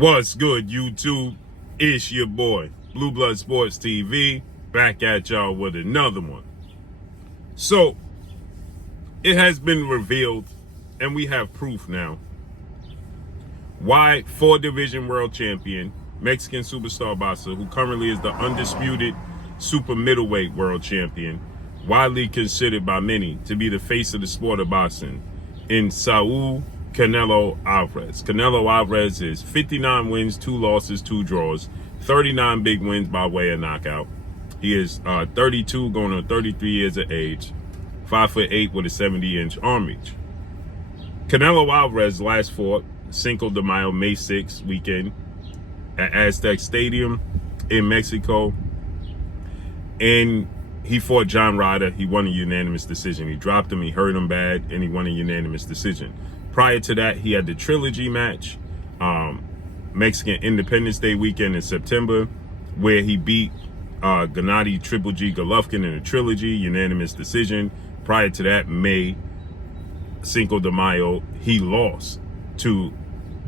What's good, YouTube? It's your boy, Blue Blood Sports TV, back at y'all with another one. So, it has been revealed, and we have proof now, why 4-division world champion, Mexican superstar boxer, who currently is the undisputed super middleweight world champion, widely considered by many to be the face of the sport of boxing, in Saul Canelo Alvarez. Canelo Alvarez is 59 wins, 2 losses, 2 draws, 39 big wins by way of knockout. He is 32, going on 33 years of age, 5'8" with a 70-inch arm reach. Canelo Alvarez last fought Cinco de Mayo, May 6th weekend at Aztec Stadium in Mexico, and he fought John Ryder. He won a unanimous decision. He dropped him, he hurt him bad, and he won a unanimous decision. Prior to that, he had the trilogy match, Mexican Independence Day weekend in September, where he beat Gennady Triple G Golovkin in a trilogy, unanimous decision. Prior to that, May, Cinco de Mayo, he lost to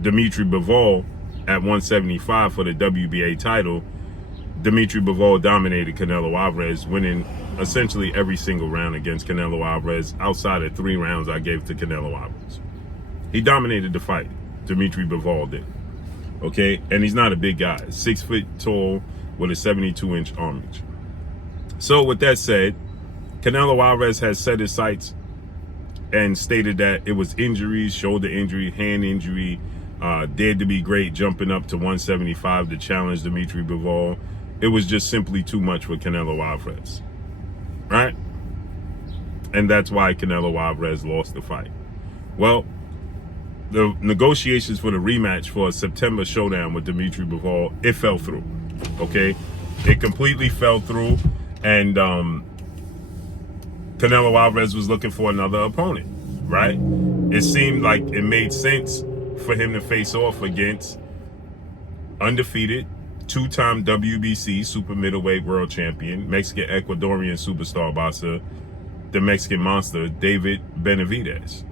Dimitri Bivol at 175 for the WBA title. Dimitri Bivol dominated Canelo Alvarez, winning essentially every single round against Canelo Alvarez. Outside of 3 rounds I gave to Canelo Alvarez. He dominated the fight. Dimitri Bivol did. Okay? And he's not a big guy. 6 foot tall with a 72-inch arm reach. So with that said, Canelo Alvarez has set his sights and stated that it was injuries, shoulder injury, hand injury, dared to be great, jumping up to 175 to challenge Dimitri Bivol. It was just simply too much for Canelo Alvarez. Right? And that's why Canelo Alvarez lost the fight. Well, the negotiations for the rematch for a September showdown with Dimitri Bivol, it fell through. Okay? It completely fell through. And Canelo Alvarez was looking for another opponent. Right? It seemed like it made sense for him to face off against undefeated 2-time WBC super middleweight world champion, Mexican Ecuadorian superstar boxer, the Mexican monster, David Benavidez,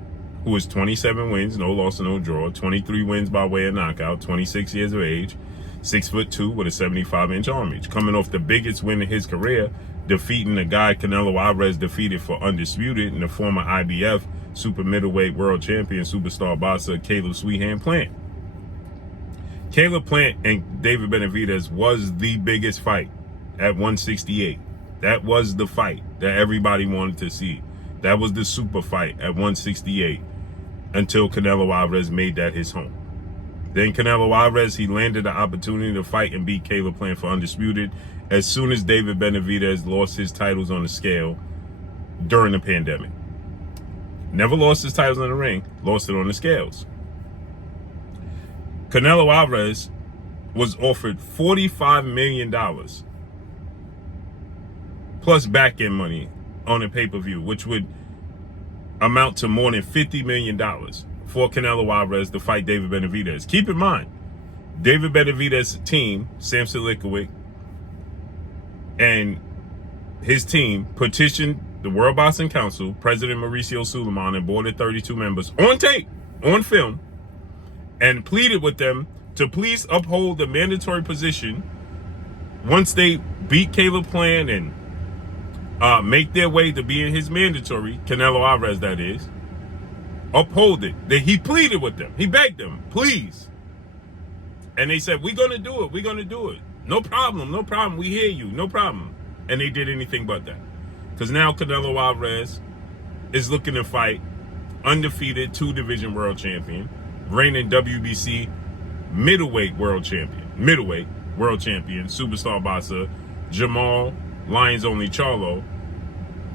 who is 27 wins, no loss, no draw, 23 wins by way of knockout, 26 years of age, 6'2" with a 75-inch arm reach, coming off the biggest win in his career, defeating the guy Canelo Alvarez defeated for undisputed, and the former IBF super middleweight world champion superstar boxer Caleb Sweethand Plant. Caleb Plant and David Benavidez was the biggest fight at 168. That was the fight that everybody wanted to see. That was the super fight at 168 until Canelo Alvarez made that his home. Then Canelo Alvarez, he landed the opportunity to fight and beat Caleb Plant for undisputed as soon as David Benavidez lost his titles on the scale during the pandemic. Never lost his titles in the ring, lost it on the scales. Canelo Alvarez was offered $45 million plus back-end money on a pay-per-view, which would amount to more than $50 million for Canelo Alvarez to fight David Benavidez. Keep in mind, David Benavidez's team, Sam Silicovic, and his team petitioned the World Boxing Council, President Mauricio Suleiman, and board of 32 members on tape, on film, and pleaded with them to please uphold the mandatory position once they beat Caleb Plant and make their way to being his mandatory, Canelo Alvarez that is, uphold it. He pleaded with them. He begged them, please. And they said, we're going to do it. We're going to do it. No problem. No problem. We hear you. No problem. And they did anything but that. Because now Canelo Alvarez is looking to fight undefeated 2-division world champion, reigning WBC middleweight world champion, superstar boxer, Jamal Lions Only Charlo,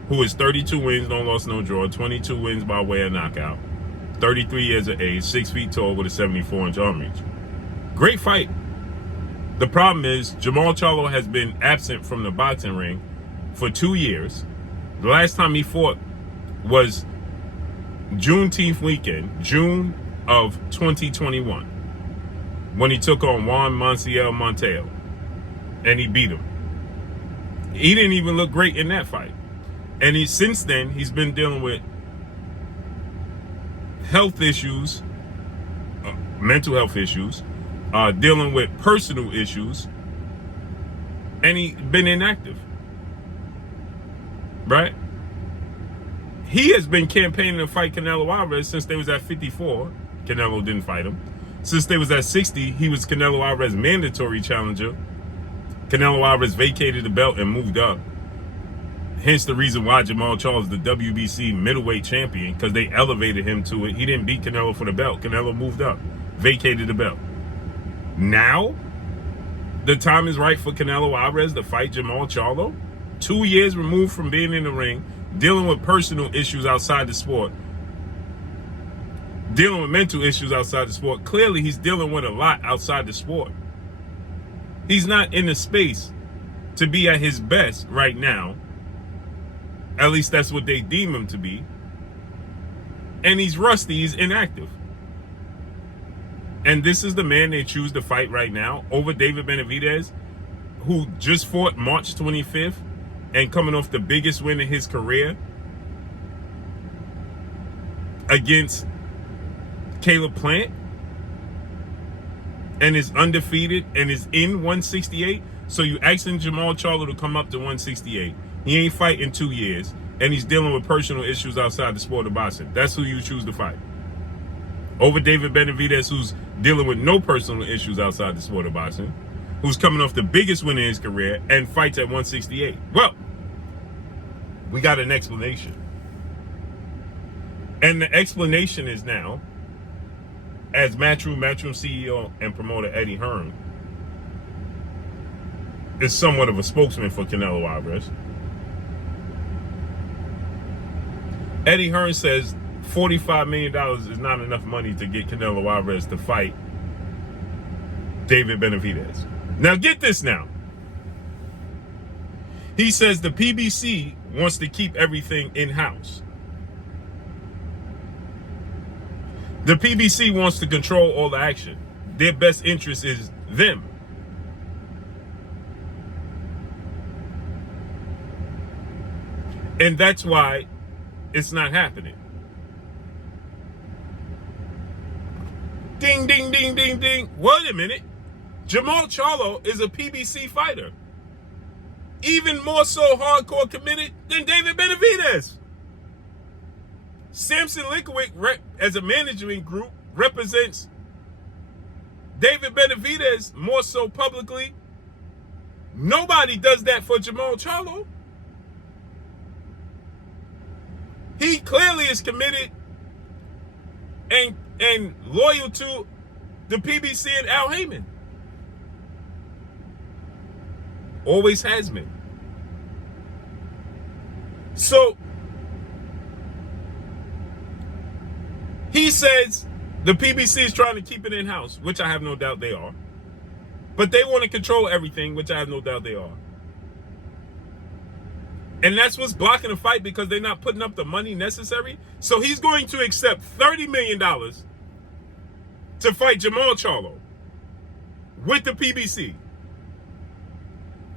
who is 32 wins, no loss, no draw, 22 wins by way of knockout, 33 years of age, 6 feet tall with a 74-inch arm reach. Great fight. The problem is Jamal Charlo has been absent from the boxing ring for 2 years. The last time he fought was Juneteenth weekend, June of 2021, when he took on Juan Manciel Monteo, and he beat him. He didn't even look great in that fight. And since then, he's been dealing with health issues, mental health issues, dealing with personal issues, and he been inactive, right? He has been campaigning to fight Canelo Alvarez since they was at 54. Canelo didn't fight him. Since they was at 60, he was Canelo Alvarez mandatory challenger. Canelo Alvarez vacated the belt and moved up. Hence the reason why Jamal Charlo is the WBC middleweight champion, because they elevated him to it. He didn't beat Canelo for the belt. Canelo moved up, vacated the belt. Now, the time is right for Canelo Alvarez to fight Jamal Charlo. 2 years removed from being in the ring, dealing with personal issues outside the sport, dealing with mental issues outside the sport. Clearly, he's dealing with a lot outside the sport. He's not in the space to be at his best right now. At least that's what they deem him to be. And he's rusty, he's inactive. And this is the man they choose to fight right now over David Benavidez, who just fought March 25th and coming off the biggest win in his career against Caleb Plant, and is undefeated and is in 168. So you asking Jamal Charlo to come up to 168. He ain't fighting 2 years, and he's dealing with personal issues outside the sport of boxing. That's who you choose to fight. Over David Benavidez, who's dealing with no personal issues outside the sport of boxing, who's coming off the biggest win in his career and fights at 168. Well, we got an explanation. And the explanation is now, as Matchroom CEO and promoter Eddie Hearn is somewhat of a spokesman for Canelo Alvarez. Eddie Hearn says $45 million is not enough money to get Canelo Alvarez to fight David Benavidez. Now get this now. He says the PBC wants to keep everything in-house. The PBC wants to control all the action. Their best interest is them. And that's why it's not happening. Ding, ding, ding, ding, ding. Wait a minute. Jamal Charlo is a PBC fighter. Even more so hardcore committed than David Benavidez. Samson Lickwick, as a management group, represents David Benavidez more so publicly. Nobody does that for Jamal Charlo. He clearly is committed and loyal to the PBC and Al Heyman. Always has been. So he says the PBC is trying to keep it in-house, which I have no doubt they are. But they want to control everything, which I have no doubt they are. And that's what's blocking the fight, because they're not putting up the money necessary. So he's going to accept $30 million to fight Jamal Charlo with the PBC.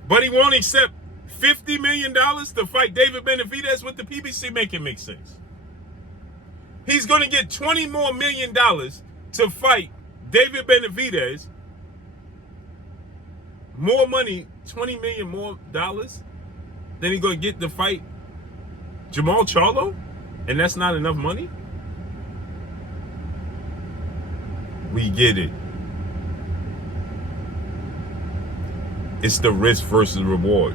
But he won't accept $50 million to fight David Benavidez with the PBC. Make it make sense. He's going to get $20 more million to fight David Benavidez. More money, $20 million more dollars, than he's going to get to fight Jamal Charlo? And that's not enough money? We get it. It's the risk versus reward.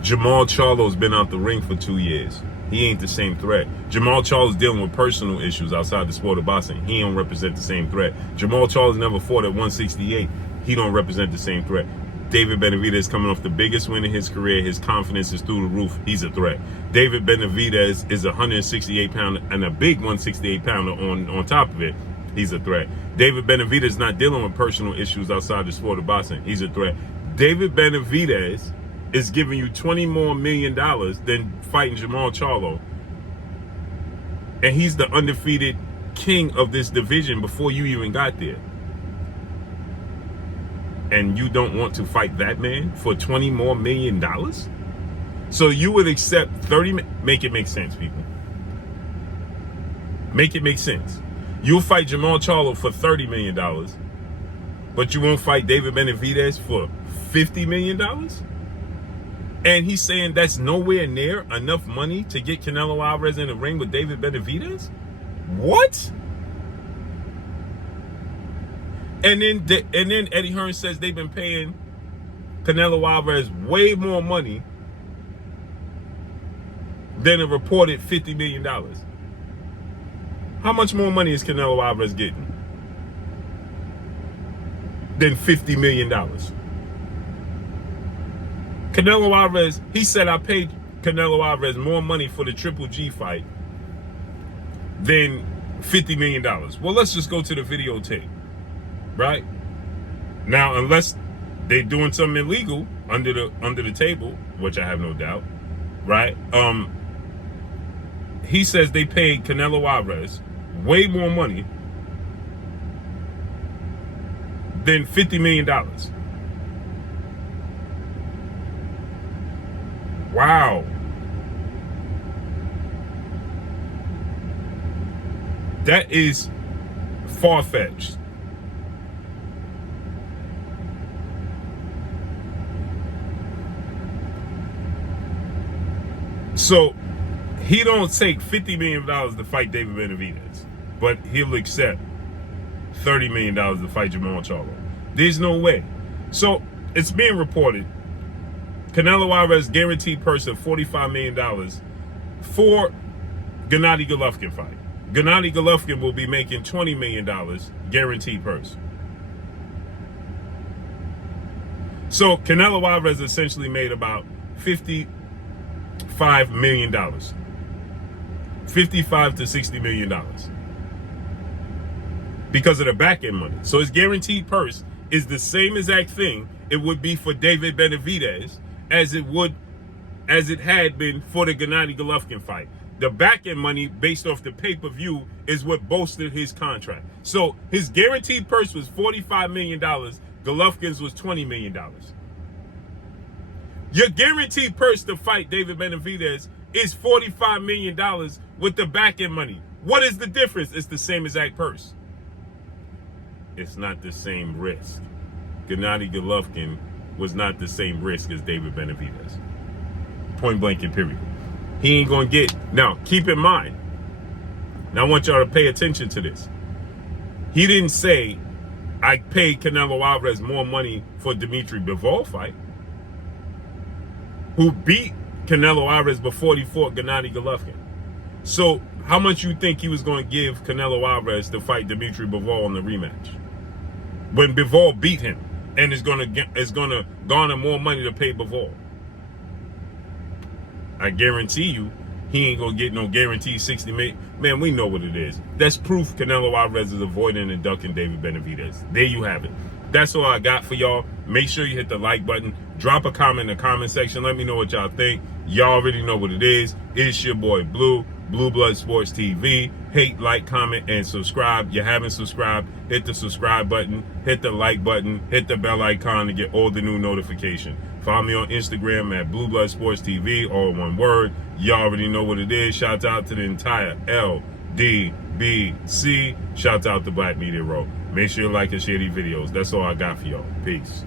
Jamal Charlo's been out the ring for 2 years. He ain't the same threat. Jamal Charlo's dealing with personal issues outside the sport of boxing. He don't represent the same threat. Jamal Charlo's never fought at 168. He don't represent the same threat. David Benavidez coming off the biggest win in his career. His confidence is through the roof. He's a threat. David Benavidez is a 168 pounder and a big 168 pounder on top of it. He's a threat. David Benavidez is not dealing with personal issues outside the sport of boxing. He's a threat. David Benavidez is giving you $20 more million than fighting Jamal Charlo. And he's the undefeated king of this division before you even got there. And you don't want to fight that man for $20 more million? So you would accept 30, make it make sense, people. Make it make sense. You'll fight Jamal Charlo for $30 million, but you won't fight David Benavidez for $50 million? And he's saying that's nowhere near enough money to get Canelo Alvarez in the ring with David Benavidez? What? And then Eddie Hearn says they've been paying Canelo Alvarez way more money than a reported $50 million. How much more money is Canelo Alvarez getting than $50 million? Canelo Alvarez, he said, I paid Canelo Alvarez more money for the Triple G fight than $50 million. Well, let's just go to the videotape, right? Now, unless they're doing something illegal under the table, which I have no doubt, right? He says they paid Canelo Alvarez way more money than $50 million. Wow. That is far-fetched. So he don't take $50 million to fight David Benavidez, but he'll accept $30 million to fight Jamal Charlo. There's no way. So it's being reported Canelo Alvarez guaranteed purse of $45 million for Gennady Golovkin fight. Gennady Golovkin will be making $20 million guaranteed purse. So Canelo Alvarez essentially made about $55 million. $55 to $60 million. Because of the back end money. So his guaranteed purse is the same exact thing it would be for David Benavidez as it had been for the Gennady Golovkin fight. The back end money based off the pay-per-view is what bolstered his contract. So his guaranteed purse was $45 million. Golovkin's was $20 million. Your guaranteed purse to fight David Benavidez is $45 million with the back end money. What is the difference? It's the same exact purse. It's not the same risk. Gennady Golovkin was not the same risk as David Benavidez. Point blank and period. He ain't gonna get. Now, keep in mind. Now, I want y'all to pay attention to this. He didn't say, I paid Canelo Alvarez more money for Dimitri Bivol fight, who beat Canelo Alvarez before he fought Gennady Golovkin. So, how much you think he was going to give Canelo Alvarez to fight Dimitri Bivol in the rematch? When Bivol beat him and is gonna garner more money to pay Bivol. I guarantee you, he ain't gonna get no guaranteed $60 million. Man, we know what it is. That's proof Canelo Alvarez is avoiding and ducking David Benavidez. There you have it. That's all I got for y'all. Make sure you hit the like button. Drop a comment in the comment section. Let me know what y'all think. Y'all already know what it is. It's your boy Blue, Blue Blood Sports TV. Hate, like, comment, and subscribe. You haven't subscribed, hit the subscribe button, hit the like button, hit the bell icon to get all the new notifications. Follow me on Instagram at Blue Blood Sports TV, all one word. Y'all already know what it is. Shout out to the entire LDBC. Shout out to Black Media Row. Make sure you like and share these videos. That's all I got for y'all. Peace.